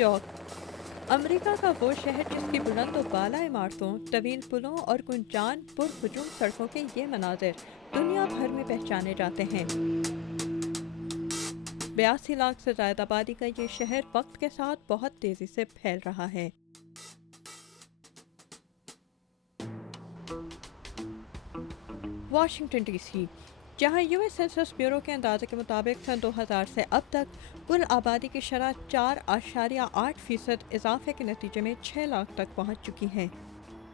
York امریکہ کا وہ شہر جس کی بلند و بالا عمارتوں، طویل پلوں اور گنجان پرہجوم سڑکوں کے یہ مناظر دنیا بھر میں پہچانے جاتے ہیں۔ 82 لاکھ سے زائد آبادی کا یہ شہر وقت کے ساتھ بہت تیزی سے پھیل رہا ہے۔ واشنگٹن ڈی سی، جہاں یو ایس سینسس بیورو کے اندازے کے مطابق سن 2000 سے اب تک کل آبادی کی شرح 4.8% اضافے کے نتیجے میں 6 لاکھ تک پہنچ چکی ہے۔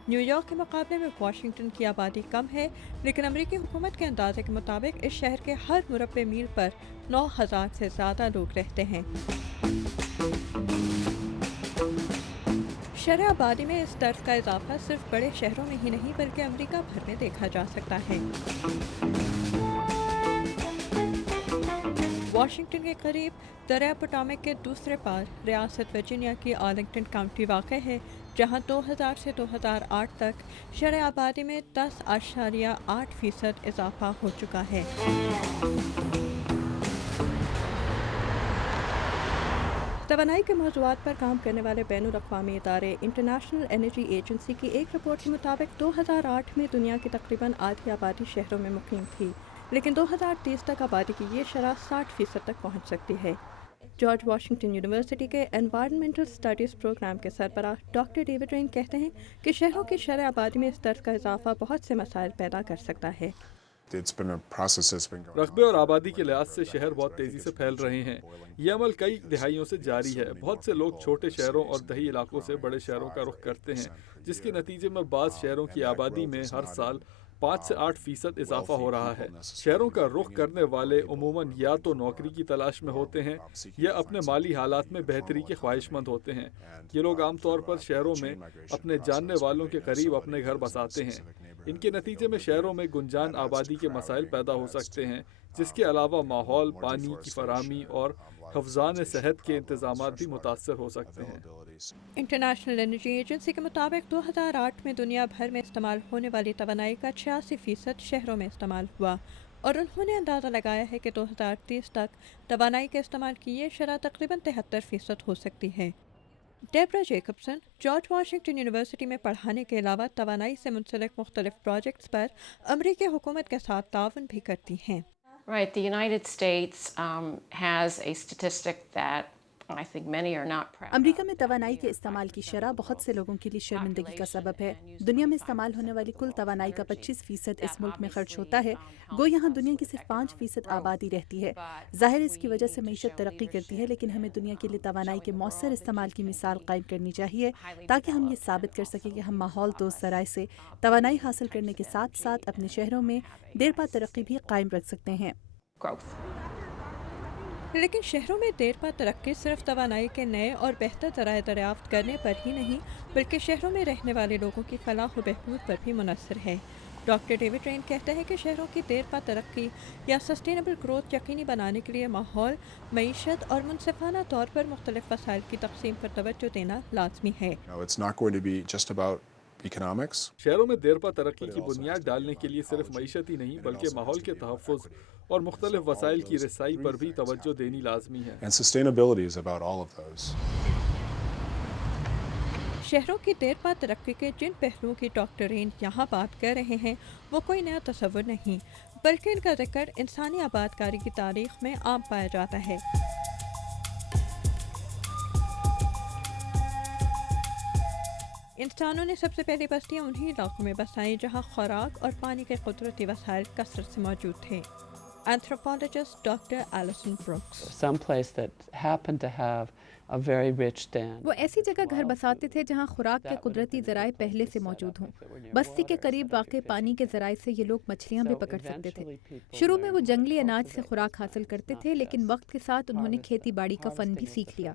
نیو یارک کے مقابلے میں واشنگٹن کی آبادی کم ہے، لیکن امریکی حکومت کے اندازے کے مطابق اس شہر کے ہر مربع میل پر 9,000 سے زیادہ لوگ رہتے ہیں۔ شرح آبادی میں اس طرز کا اضافہ صرف بڑے شہروں میں ہی نہیں بلکہ امریکہ بھر میں دیکھا جا سکتا ہے۔ واشنگٹن کے قریب دریائے پوٹامک کے دوسرے پار ریاست ورجینیا کی آرلنگٹن کاؤنٹی واقع ہے، جہاں 2000 سے 2008 تک شرح آبادی میں 10.8% اضافہ ہو چکا ہے۔ توانائی کے موضوعات پر کام کرنے والے بین الاقوامی ادارے انٹرنیشنل انرجی ایجنسی کی ایک رپورٹ کے مطابق 2008 میں دنیا کی تقریباً آدھی آبادی شہروں میں مقیم تھی، لیکن 2030 تک آبادی کی یہ شرح 60% تک پہنچ سکتی ہے۔ جارج واشنگٹن یونیورسٹی کے انوائرنمنٹل اسٹڈیز پروگرام کے سربراہ ڈاکٹر ڈیوڈ رین کہتے ہیں کہ شہروں کی شرح آبادی میں اس طرز کا اضافہ بہت سے مسائل پیدا کر سکتا ہے۔ رقبے اور آبادی کے لحاظ سے شہر بہت تیزی سے پھیل رہے ہیں۔ یہ عمل کئی دہائیوں سے جاری ہے۔ بہت سے لوگ چھوٹے شہروں اور دیہی علاقوں سے بڑے شہروں کا رخ کرتے ہیں، جس کے نتیجے میں بعض شہروں کی آبادی میں ہر سال 5 سے 8% اضافہ ہو رہا ہے۔ شہروں کا رخ کرنے والے عموماً یا تو نوکری کی تلاش میں ہوتے ہیں یا اپنے مالی حالات میں بہتری کے خواہش مند ہوتے ہیں۔ یہ لوگ عام طور پر شہروں میں اپنے جاننے والوں کے قریب اپنے گھر بساتے ہیں۔ ان کے نتیجے میں شہروں میں گنجان آبادی کے مسائل پیدا ہو سکتے ہیں، جس کے علاوہ ماحول، پانی کی فراہمی اور حفظان صحت کے انتظامات بھی متاثر ہو سکتے ہیں۔ انٹرنیشنل انرجی ایجنسی کے مطابق 2008 میں دنیا بھر میں استعمال ہونے والی توانائی کا 86% شہروں میں استعمال ہوا، اور انہوں نے اندازہ لگایا ہے کہ 2030 تک توانائی کے استعمال کی یہ شرح تقریباً 73% ہو سکتی ہے۔ Debra Jacobson George Washington university میں پڑھانے کے علاوہ توانائی سے منسلک مختلف پروجیکٹس پر امریکی حکومت کے ساتھ تعاون بھی کرتی ہیں۔ Right, the United States has a statistic that I think many are not proud of. امریکہ میں توانائی کے استعمال کی شرح بہت سے لوگوں کے لیے شرمندگی کا سبب ہے۔ دنیا میں استعمال ہونے والی کل توانائی کا 25% اس ملک میں خرچ ہوتا ہے، گو یہاں دنیا کی صرف 5% آبادی رہتی ہے۔ ظاہر اس کی وجہ سے معیشت ترقی کرتی ہے، لیکن ہمیں دنیا کے لیے توانائی کے مؤثر استعمال کی مثال قائم کرنی چاہیے تاکہ ہم یہ ثابت کر سکیں کہ ہم ماحول دوست ذرائع سے توانائی حاصل کرنے کے ساتھ ساتھ اپنے شہروں میں دیر پا ترقی بھی قائم رکھ سکتے ہیں۔ لیکن شہروں میں دیر پا ترقی صرف توانائی کے نئے اور بہتر ذرائع دریافت کرنے پر ہی نہیں بلکہ شہروں میں رہنے والے لوگوں کی فلاح و بہبود پر بھی منحصر ہے۔ ڈاکٹر ڈیوڈ رین کہتے ہیں کہ شہروں کی دیر پا ترقی یا سسٹینیبل گروتھ یقینی بنانے کے لیے ماحول، معیشت اور منصفانہ طور پر مختلف وسائل کی تقسیم پر توجہ دینا لازمی ہے۔ شہروں میں دیر پا ترقی کی بنیاد ڈالنے کے لیے صرف معیشت ہی نہیں بلکہ ماحول کے تحفظ اور مختلف وسائل کی رسائی پر بھی توجہ دینی لازمی ہے۔ شہروں کی دیر پا ترقی کے جن پہلوؤں کی ڈاکٹر رین یہاں بات کر رہے ہیں وہ کوئی نیا تصور نہیں بلکہ ان کا ذکر انسانی آبادکاری کی تاریخ میں عام پایا جاتا ہے۔ انسانوں نے سب سے پہلی بستیاں انہی علاقوں میں بسائیں جہاں خوراک اور پانی کے قدرتی وسائل کثرت سے موجود تھے۔ اینتھروپولوجسٹ ڈاکٹر ایلسن بروکس، وہ ایسی جگہ گھر بساتے تھے جہاں خوراک کے قدرتی ذرائع پہلے سے موجود ہوں۔ بستی کے قریب واقع پانی کے ذرائع سے یہ لوگ مچھلیاں بھی پکڑ سکتے تھے۔ شروع میں وہ جنگلی اناج سے خوراک حاصل کرتے تھے، لیکن وقت کے ساتھ انہوں نے کھیتی باڑی کا فن بھی سیکھ لیا۔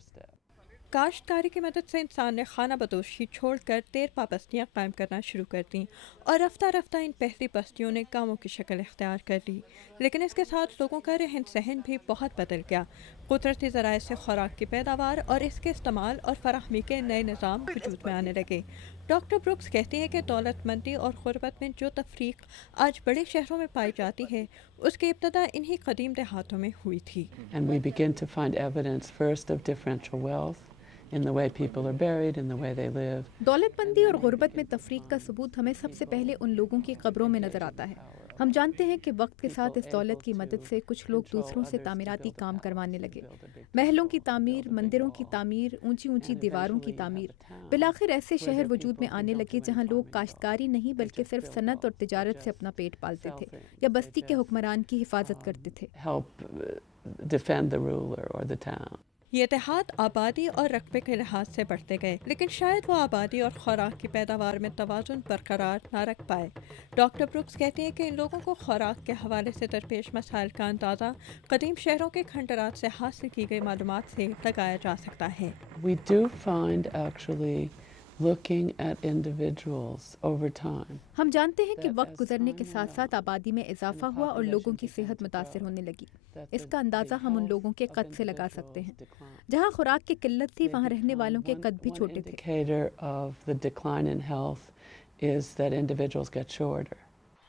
کاشتکاری کی مدد سے انسان نے خانہ بدوشی چھوڑ کر دیر پا بستیاں قائم کرنا شروع کر دیں اور رفتہ رفتہ ان پہلی بستیوں نے گاؤں کی شکل اختیار کر لی، لیکن اس کے ساتھ لوگوں کا رہن سہن بھی بہت بدل گیا۔ قدرتی ذرائع سے خوراک کی پیداوار اور اس کے استعمال اور فراہمی کے نئے نظام وجود میں آنے لگے۔ ڈاکٹر بروکس کہتی ہیں کہ دولت مندی اور غربت میں جو تفریق آج بڑے شہروں میں پائی جاتی ہے اس کی ابتدا انہی قدیم دیہاتوں میں ہوئی تھی۔ in the way people are buried, in the way they live. دولتمندی اور غربت میں تفریق کا ثبوت ہمیں سب سے پہلے ان لوگوں کی قبروں میں نظر آتا ہے۔ ہم جانتے ہیں کہ وقت کے ساتھ اس دولت کی مدد سے کچھ لوگ دوسروں سے تعمیراتی کام کروانے لگے، محلوں کی تعمیر، مندروں کی تعمیر، اونچی اونچی دیواروں کی تعمیر۔ بالآخر ایسے شہر وجود میں آنے لگے جہاں لوگ کاشتکاری نہیں بلکہ صرف صنعت اور تجارت سے اپنا پیٹ پالتے تھے یا بستی کے حکمران کی حفاظت کرتے تھے۔ Help defend the ruler or the town. یہ دیہات آبادی اور رقبے کے لحاظ سے بڑھتے گئے، لیکن شاید وہ آبادی اور خوراک کی پیداوار میں توازن برقرار نہ رکھ پائے۔ ڈاکٹر بروکس کہتے ہیں کہ ان لوگوں کو خوراک کے حوالے سے درپیش مسائل کا اندازہ قدیم شہروں کے کھنڈرات سے حاصل کی گئی معلومات سے لگایا جا سکتا ہے۔ We do find actually looking at individuals over time. ہم جانتے ہیں کہ وقت گزرنے کے ساتھ ساتھ آبادی میں اضافہ ہوا اور لوگوں کی صحت متاثر ہونے لگی۔ اس کا اندازہ ہم ان لوگوں کے قد سے لگا سکتے ہیں۔ جہاں خوراک کی قلت تھی وہاں رہنے والوں کے قد بھی چھوٹے تھے۔ Indicator of the decline in health is that individuals get shorter.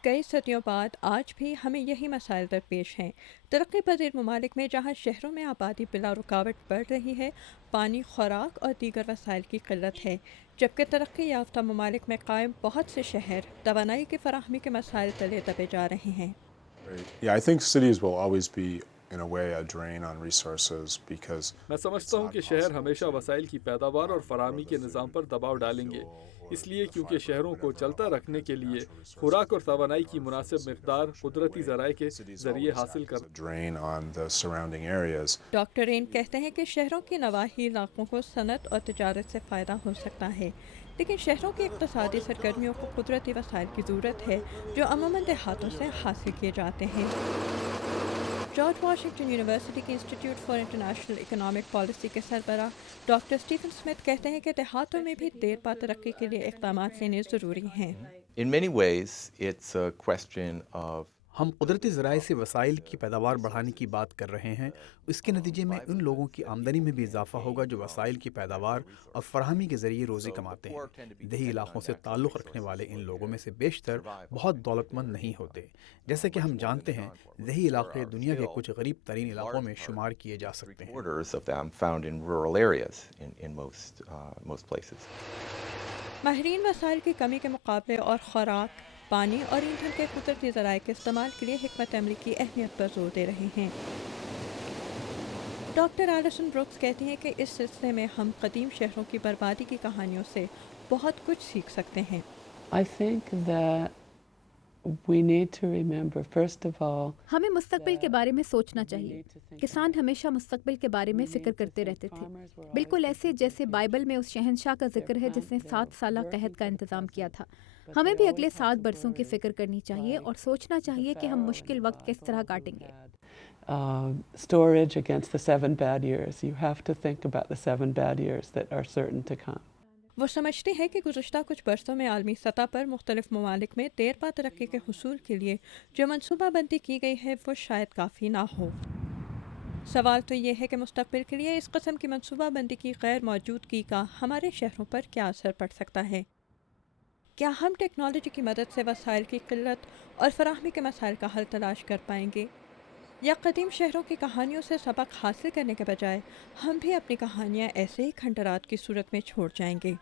کئی صدیوں بعد آج بھی ہمیں یہی مسائل درپیش ہیں۔ ترقی پذیر ممالک میں جہاں شہروں میں آبادی بلا رکاوٹ بڑھ رہی ہے، پانی، خوراک اور دیگر وسائل کی قلت ہے، جبکہ ترقی یافتہ ممالک میں قائم بہت سے شہر توانائی کی فراہمی کے مسائل تلے دبے جا رہے ہیں۔ Yeah, I think cities will always be, in a way, a drain on resources because میں سمجھتا ہوں کہ شہر ہمیشہ وسائل کی پیداوار اور فراہمی کے نظام پر دباؤ ڈالیں گے، اس لیے کیونکہ شہروں کو چلتا رکھنے کے لیے خوراک اور توانائی کی مناسب مقدار قدرتی ذرائع کے ذریعے حاصل کر drain on the surrounding areas. Doctor رین کہتے ہیں کہ شہروں کی نواحی علاقوں کو صنعت اور تجارت سے فائدہ ہو سکتا ہے، لیکن شہروں کی اقتصادی سرگرمیوں کو قدرتی وسائل کی ضرورت ہے جو عموماً دیہاتوں سے حاصل کیے جاتے ہیں۔ جارج واشنگٹن یونیورسٹی کے institute for international economic policy کے سربراہ ڈاکٹر اسٹیفن اسمتھ کہتے ہیں کہ دیہاتوں میں بھی دیر پا ترقی کے لیے اقدامات لینے ضروری ہیں۔ In many ways, it's a question of ہم قدرتی ذرائع سے وسائل کی پیداوار بڑھانے کی بات کر رہے ہیں، اس کے نتیجے میں ان لوگوں کی آمدنی میں بھی اضافہ ہوگا جو وسائل کی پیداوار اور فراہمی کے ذریعے روزی کماتے ہیں۔ دیہی علاقوں سے تعلق رکھنے والے ان لوگوں میں سے بیشتر بہت دولت مند نہیں ہوتے۔ جیسا کہ ہم جانتے ہیں، دیہی علاقے دنیا کے کچھ غریب ترین علاقوں میں شمار کیے جا سکتے ہیں۔ quarters of them found in rural areas in most places. ماہرین وسائل کی کمی کے مقابلے اور خوراک، پانی اور ایندھن کے قدرتی ذرائع کے استعمال کے لیے حکمت عملی کی اہمیت پر زور دے رہے ہیں۔ ڈاکٹر ایلسن بروکس کہتی ہیں کہ اس سلسلے میں ہم قدیم شہروں کی بربادی کی کہانیوں سے بہت کچھ سیکھ سکتے ہیں۔ I think that we need to remember, first of all, ہمیں مستقبل کے بارے میں سوچنا چاہیے۔ کسان ہمیشہ مستقبل کے بارے میں فکر کرتے رہتے تھے، بالکل ایسے جیسے بائبل میں اس شہنشاہ کا ذکر ہے جس نے 7 سالہ قحط کا انتظام کیا تھا۔ ہمیں بھی اگلے 7 برسوں کی فکر کرنی چاہیے اور سوچنا چاہیے کہ ہم مشکل وقت کس طرح کاٹیں گے۔ storage against the 7 bad years. You have to think about the 7 bad years that are certain to come. وہ سمجھتے ہیں کہ گزشتہ کچھ برسوں میں عالمی سطح پر مختلف ممالک میں دیر پا ترقی کے حصول کے لیے جو منصوبہ بندی کی گئی ہے وہ شاید کافی نہ ہو۔ سوال تو یہ ہے کہ مستقبل کے لیے اس قسم کی منصوبہ بندی کی غیر موجودگی کا ہمارے شہروں پر کیا اثر پڑ سکتا ہے؟ کیا ہم ٹیکنالوجی کی مدد سے وسائل کی قلت اور فراہمی کے مسائل کا حل تلاش کر پائیں گے؟ یا قدیم شہروں کی کہانیوں سے سبق حاصل کرنے کے بجائے ہم بھی اپنی کہانیاں ایسے ہی کھنڈرات کی صورت میں چھوڑ جائیں گے؟